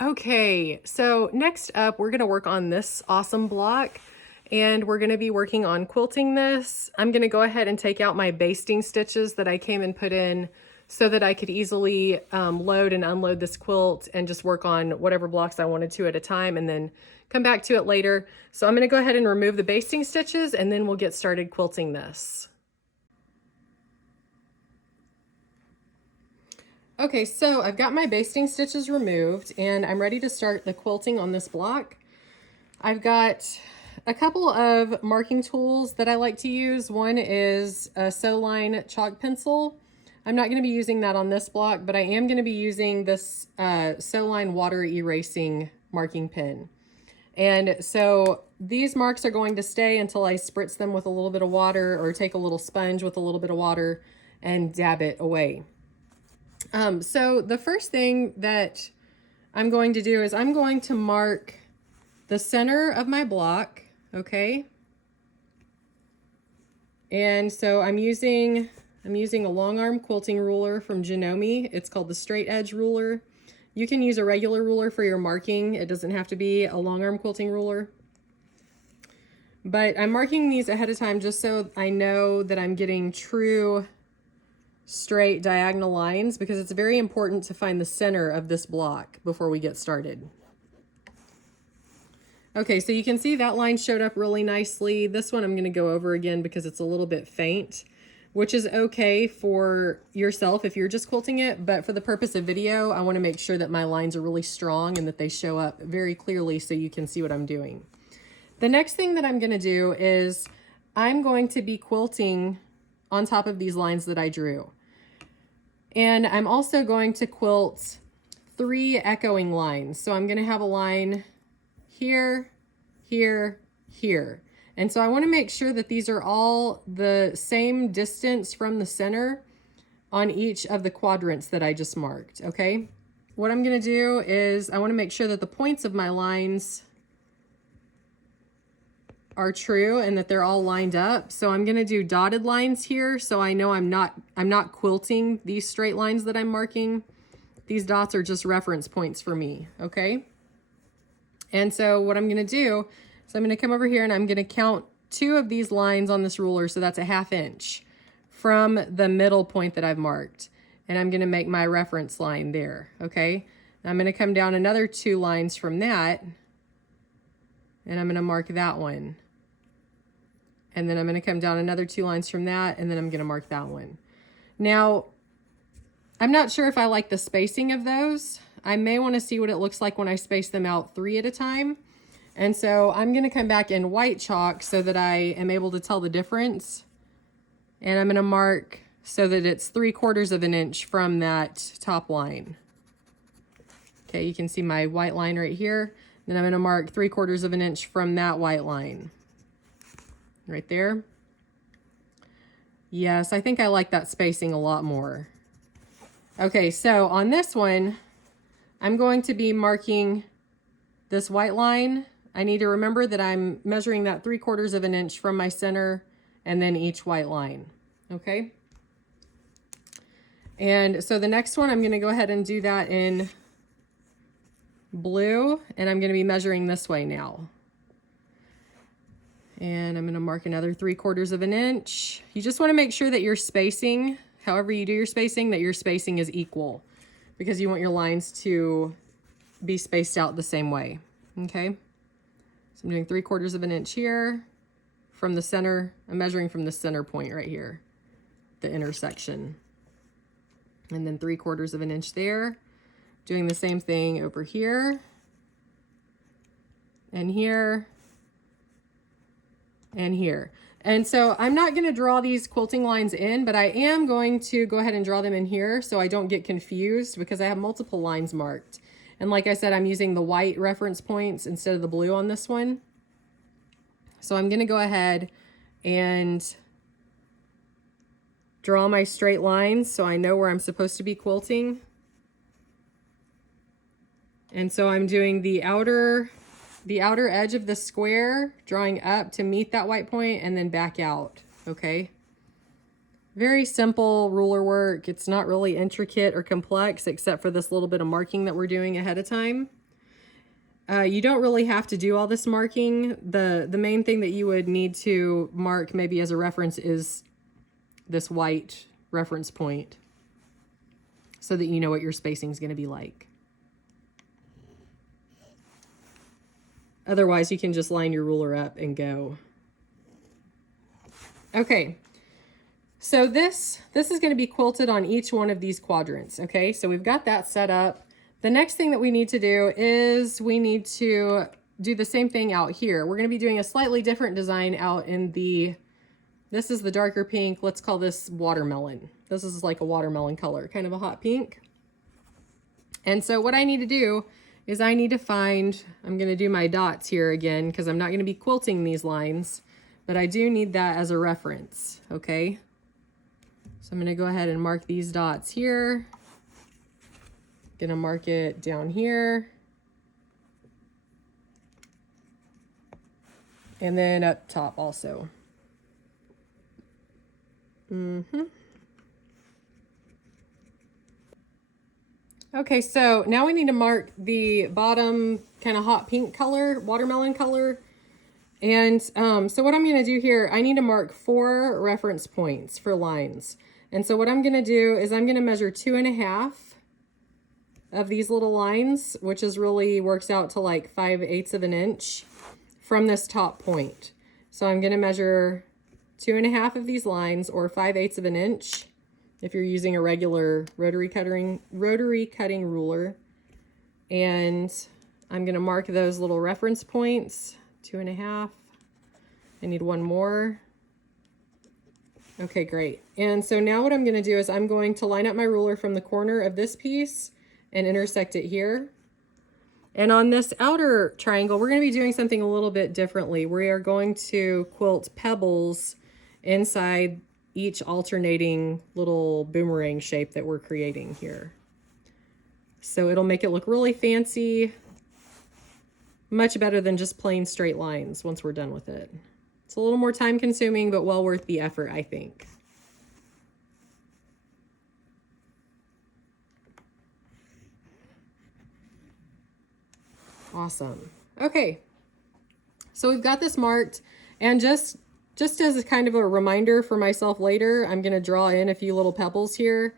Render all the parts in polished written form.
Okay, so next up, we're gonna work on this awesome block, and we're gonna be working on quilting this. I'm gonna go ahead and take out my basting stitches that I came and put in so that I could easily load and unload this quilt and just work on whatever blocks I wanted to at a time and then come back to it later. So I'm gonna go ahead and remove the basting stitches and then we'll get started quilting this. Okay, so I've got my basting stitches removed and I'm ready to start the quilting on this block. I've got a couple of marking tools that I like to use. One is a sew line chalk pencil. I'm not going to be using that on this block, but I am going to be using this sew line water erasing marking pen. And so these marks are going to stay until I spritz them with a little bit of water or take a little sponge with a little bit of water and dab it away. So the first thing that I'm going to do is I'm going to mark the center of my block, okay? And so I'm using a long arm quilting ruler from Janome. It's called the straight edge ruler. You can use a regular ruler for your marking. It doesn't have to be a long arm quilting ruler. But I'm marking these ahead of time just so I know that I'm getting true straight diagonal lines, because it's very important to find the center of this block before we get started. Okay, so you can see that line showed up really nicely. This one I'm going to go over again because it's a little bit faint, which is okay for yourself if you're just quilting it, but for the purpose of video, I want to make sure that my lines are really strong and that they show up very clearly so you can see what I'm doing. The next thing that I'm going to do is I'm going to be quilting on top of these lines that I drew. And I'm also going to quilt 3 echoing lines. So I'm going to have a line here, here, here. And so I want to make sure that these are all the same distance from the center on each of the quadrants that I just marked, okay? What I'm going to do is I want to make sure that the points of my lines are true and that they're all lined up. So I'm going to do dotted lines here so I know I'm not quilting these straight lines that I'm marking. These dots are just reference points for me, okay? And so what I'm going to do is I'm going to come over here and I'm going to count 2 of these lines on this ruler, so that's a 1/2 inch from the middle point that I've marked. And I'm going to make my reference line there, okay? I'm going to come down another 2 lines from that, and I'm going to mark that one. And then I'm going to come down another 2 lines from that, and then I'm going to mark that one. Now, I'm not sure if I like the spacing of those. I may want to see what it looks like when I space them out 3 at a time. And so I'm going to come back in white chalk so that I am able to tell the difference. And I'm going to mark so that it's 3/4 of an inch from that top line. Okay, you can see my white line right here. Then I'm going to mark 3/4 of an inch from that white line. Right there. Yes, I think I like that spacing a lot more. Okay, so on this one, I'm going to be marking this white line. I need to remember that I'm measuring that 3/4 of an inch from my center and then each white line, okay? And so the next one, I'm going to go ahead and do that in blue, and I'm going to be measuring this way now. And I'm going to mark another 3/4 of an inch. You just want to make sure that your spacing, however you do your spacing, that your spacing is equal, because you want your lines to be spaced out the same way, okay? So I'm doing 3/4 of an inch here from the center. I'm measuring from the center point right here, the intersection. And then 3/4 of an inch there. Doing the same thing over here and here and here. And so I'm not going to draw these quilting lines in, but I am going to go ahead and draw them in here so I don't get confused, because I have multiple lines marked. And like I said, I'm using the white reference points instead of the blue on this one. So I'm going to go ahead and draw my straight lines so I know where I'm supposed to be quilting. And so I'm doing the outer edge of the square, drawing up to meet that white point, and then back out, okay? Very simple ruler work. It's not really intricate or complex except for this little bit of marking that we're doing ahead of time. You don't really have to do all this marking. The main thing that you would need to mark maybe as a reference is this white reference point so that you know what your spacing is going to be like. Otherwise, you can just line your ruler up and go. Okay, so this is going to be quilted on each one of these quadrants. Okay, so we've got that set up. The next thing that we need to do is we need to do the same thing out here. We're going to be doing a slightly different design out in the, this is the darker pink. Let's call this watermelon. This is like a watermelon color, kind of a hot pink. And so what I need to do is I need to find, I'm going to do my dots here again because I'm not going to be quilting these lines, but I do need that as a reference. Okay. So I'm going to go ahead and mark these dots here. Gonna mark it down here. And then up top also. Okay, so now we need to mark the bottom kind of hot pink color, watermelon color. And so what I'm gonna do here, I need to mark 4 reference points for lines. And so what I'm gonna do is I'm gonna measure 2.5 of these little lines, which is really works out to like 5/8 of an inch from this top point. So I'm going to measure 2.5 of these lines, or 5/8 of an inch if you're using a regular rotary cutting ruler. And I'm going to mark those little reference points, 2.5. I need one more. Okay, great. And so now what I'm going to do is I'm going to line up my ruler from the corner of this piece and intersect it here. And on this outer triangle, we're going to be doing something a little bit differently. We are going to quilt pebbles inside each alternating little boomerang shape that we're creating here. So it'll make it look really fancy, much better than just plain straight lines once we're done with it. It's a little more time consuming, but well worth the effort, I think. Awesome. Okay, so we've got this marked, and just as a kind of a reminder for myself later, I'm going to draw in a few little pebbles here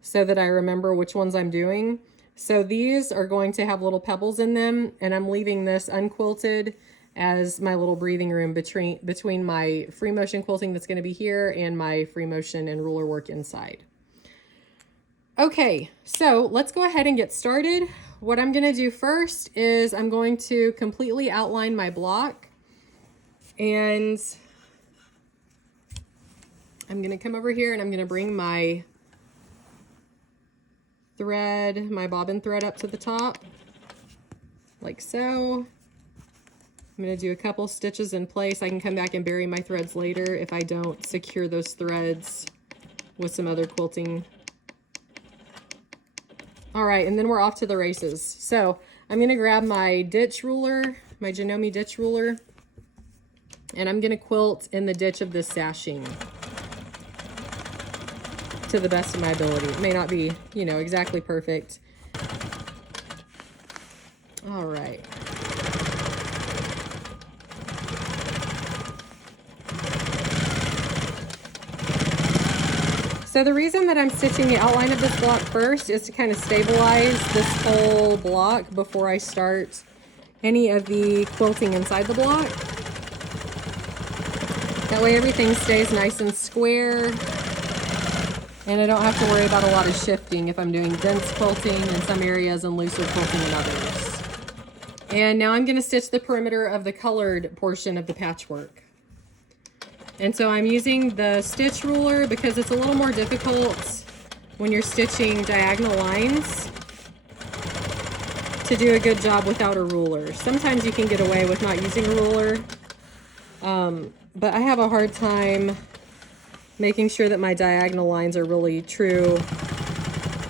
so that I remember which ones I'm doing. So these are going to have little pebbles in them, and I'm leaving this unquilted as my little breathing room between my free motion quilting that's going to be here and my free motion and ruler work inside. Okay, so let's go ahead and get started. What I'm going to do first is I'm going to completely outline my block, and I'm going to come over here and I'm going to bring my thread, my bobbin thread up to the top, like so. I'm going to do a couple stitches in place. I can come back and bury my threads later if I don't secure those threads with some other quilting. All right, and then we're off to the races. So I'm going to grab my ditch ruler, my Janome ditch ruler, and I'm going to quilt in the ditch of this sashing to the best of my ability. It may not be, you know, exactly perfect. All right. So the reason that I'm stitching the outline of this block first is to kind of stabilize this whole block before I start any of the quilting inside the block. That way everything stays nice and square, and I don't have to worry about a lot of shifting if I'm doing dense quilting in some areas and looser quilting in others. And now I'm going to stitch the perimeter of the colored portion of the patchwork. And so I'm using the stitch ruler because it's a little more difficult when you're stitching diagonal lines to do a good job without a ruler. Sometimes you can get away with not using a ruler, but I have a hard time making sure that my diagonal lines are really true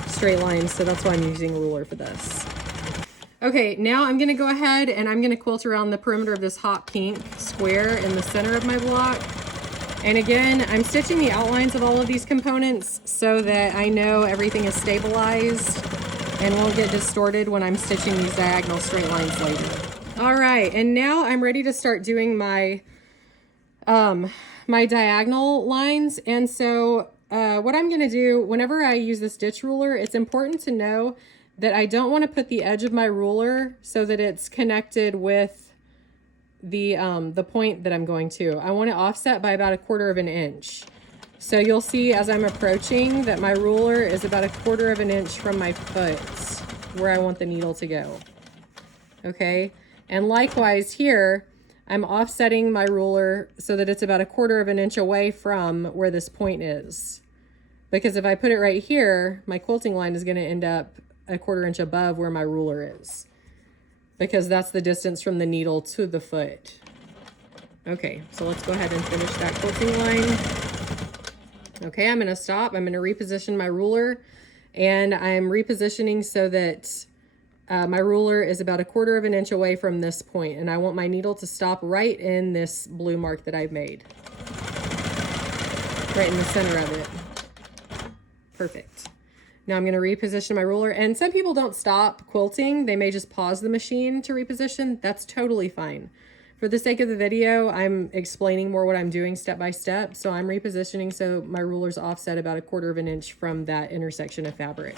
straight lines, so that's why I'm using a ruler for this. Okay, now I'm going to go ahead and I'm going to quilt around the perimeter of this hot pink square in the center of my block. And again, I'm stitching the outlines of all of these components so that I know everything is stabilized and won't get distorted when I'm stitching these diagonal straight lines later. All right, and now I'm ready to start doing my my diagonal lines. And so what I'm going to do whenever I use this ditch ruler, it's important to know that I don't want to put the edge of my ruler so that it's connected with the point that I'm going to. I want to offset by about 1/4 of an inch. So you'll see as I'm approaching that my ruler is about 1/4 of an inch from my foot where I want the needle to go. Okay, and likewise here, I'm offsetting my ruler so that it's about 1/4 of an inch away from where this point is. Because if I put it right here, my quilting line is going to end up 1/4 inch above where my ruler is, because that's the distance from the needle to the foot. Okay, so let's go ahead and finish that quilting line. Okay, I'm going to stop. I'm going to reposition my ruler, and I'm repositioning so that my ruler is about 1/4 of an inch away from this point, and I want my needle to stop right in this blue mark that I've made, right in the center of it. Perfect. Now I'm going to reposition my ruler, and some people don't stop quilting. They may just pause the machine to reposition. That's totally fine. For the sake of the video, I'm explaining more what I'm doing step by step. So I'm repositioning so my ruler's offset about 1/4 of an inch from that intersection of fabric.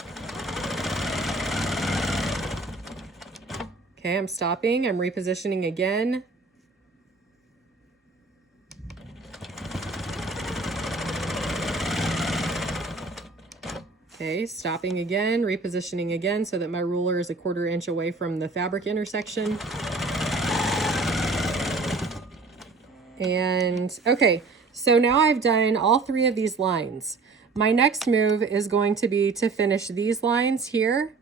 Okay, I'm stopping. I'm repositioning again. Okay, stopping again, repositioning again so that my ruler is 1/4 inch away from the fabric intersection. And okay, so now I've done all 3 of these lines. My next move is going to be to finish these lines here.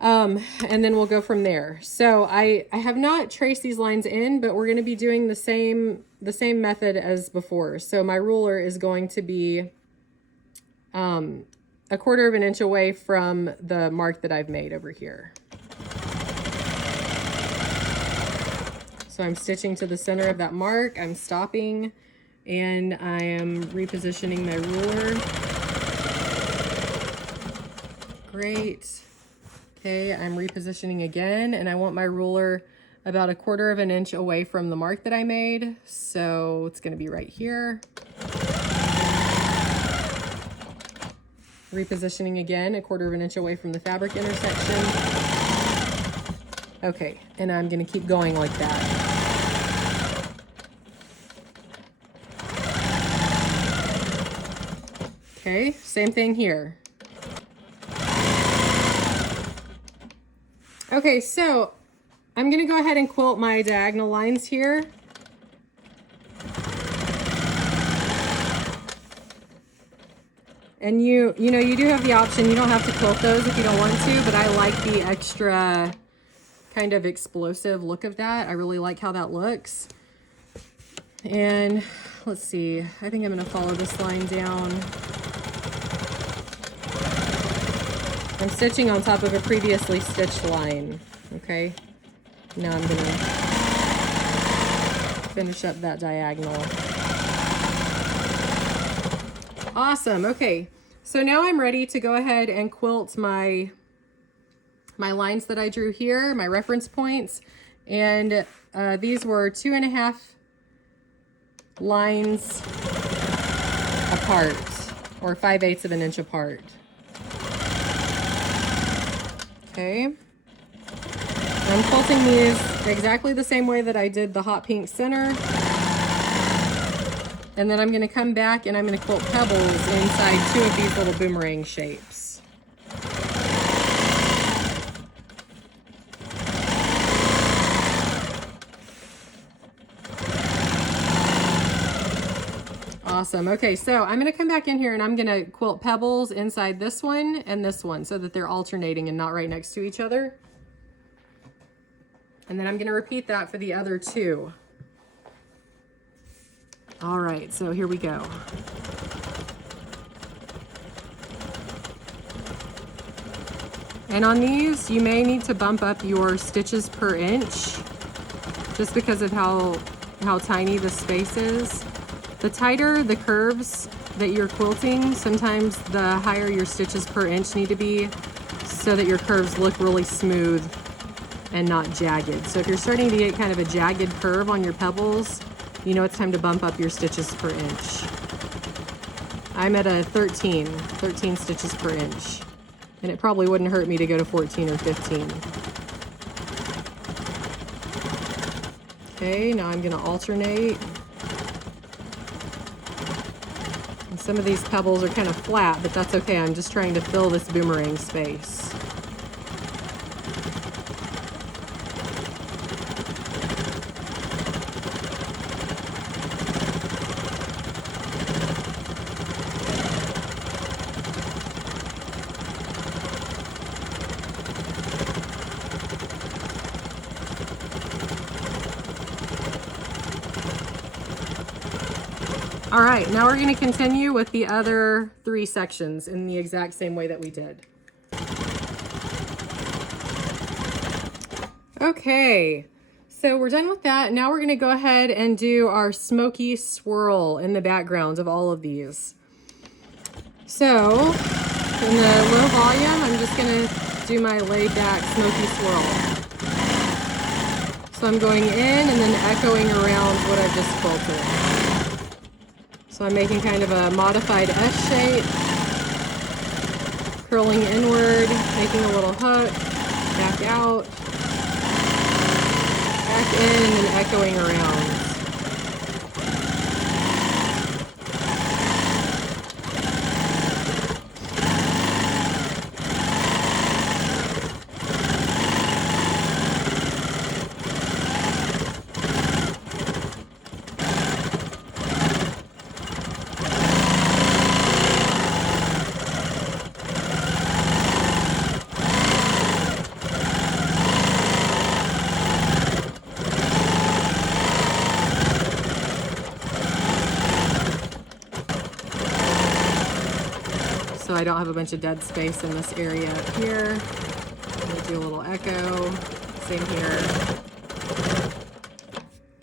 And then we'll go from there. So I have not traced these lines in, but we're going to be doing the same method as before. So my ruler is going to be 1/4 of an inch away from the mark that I've made over here. So I'm stitching to the center of that mark. I'm stopping, and I am repositioning my ruler. Great. Okay, I'm repositioning again, and I want my ruler about 1/4 of an inch away from the mark that I made. So it's going to be right here. Repositioning again, 1/4 of an inch away from the fabric intersection. Okay, and I'm going to keep going like that. Okay, same thing here. Okay, so I'm going to go ahead and quilt my diagonal lines here. And you know, you do have the option, you don't have to quilt those if you don't want to, but I like the extra kind of explosive look of that. I really like how that looks. And let's see, I think I'm going to follow this line down. I'm stitching on top of a previously stitched line, okay? Now I'm going to finish up that diagonal. Awesome, okay. So now I'm ready to go ahead and quilt my lines that I drew here, my reference points. And these were 2.5 lines apart, or 5/8 of an inch apart. Okay, I'm quilting these exactly the same way that I did the hot pink center. And then I'm going to come back and I'm going to quilt pebbles inside 2 of these little boomerang shapes. Awesome. Okay, so I'm going to come back in here and I'm going to quilt pebbles inside this one and this one so that they're alternating and not right next to each other. And then I'm going to repeat that for the other 2. All right, so here we go. And on these, you may need to bump up your stitches per inch just because of how tiny the space is. The tighter the curves that you're quilting, sometimes the higher your stitches per inch need to be. so that your curves look really smooth and not jagged. So if you're starting to get kind of a jagged curve on your pebbles, you know it's time to bump up your stitches per inch. I'm at a 13 stitches per inch, and it probably wouldn't hurt me to go to 14 or 15. Okay, now I'm gonna alternate. And some of these pebbles are kind of flat, but that's okay. I'm just trying to fill this boomerang space. All right, now we're going to continue with the other 3 sections in the exact same way that we did. Okay, so we're done with that. Now we're going to go ahead and do our smoky swirl in the background of all of these. So in the low volume, I'm just going to do my laid back smoky swirl. So I'm going in and then echoing around what I've just quilted. So I'm making kind of a modified S shape, curling inward, making a little hook, back out, back in, and then echoing around. So I don't have a bunch of dead space in this area up here. I'm gonna do a little echo, same here.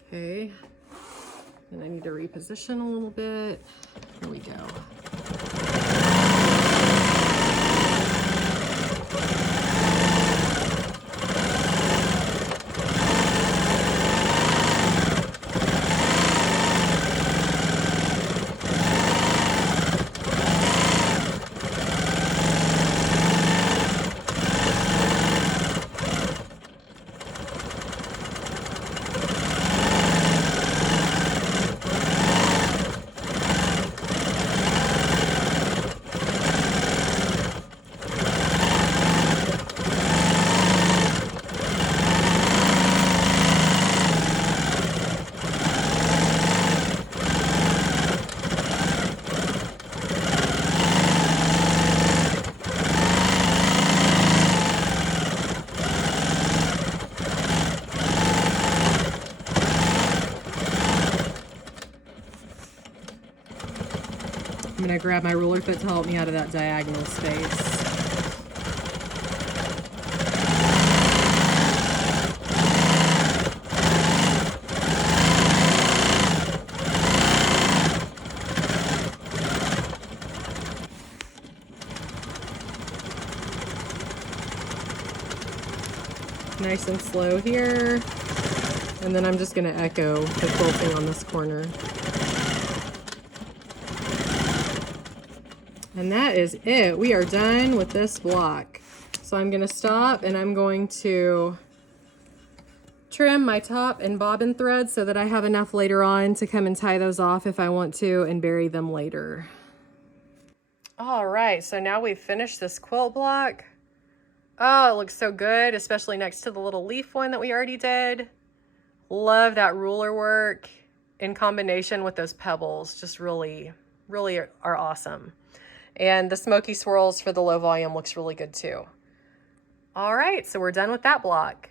Okay, and I need to reposition a little bit. Here we go. I'm gonna grab my ruler foot to help me out of that diagonal space. Nice and slow here. And then I'm just gonna echo the quilting on this corner. And that is it. We are done with this block. So I'm gonna stop and I'm going to trim my top and bobbin threads so that I have enough later on to come and tie those off if I want to and bury them later. All right, so now we've finished this quilt block. Oh, it looks so good, especially next to the little leaf one that we already did. Love that ruler work in combination with those pebbles. Just really, really are awesome. And the smoky swirls for the low volume looks really good too. All right, so we're done with that block.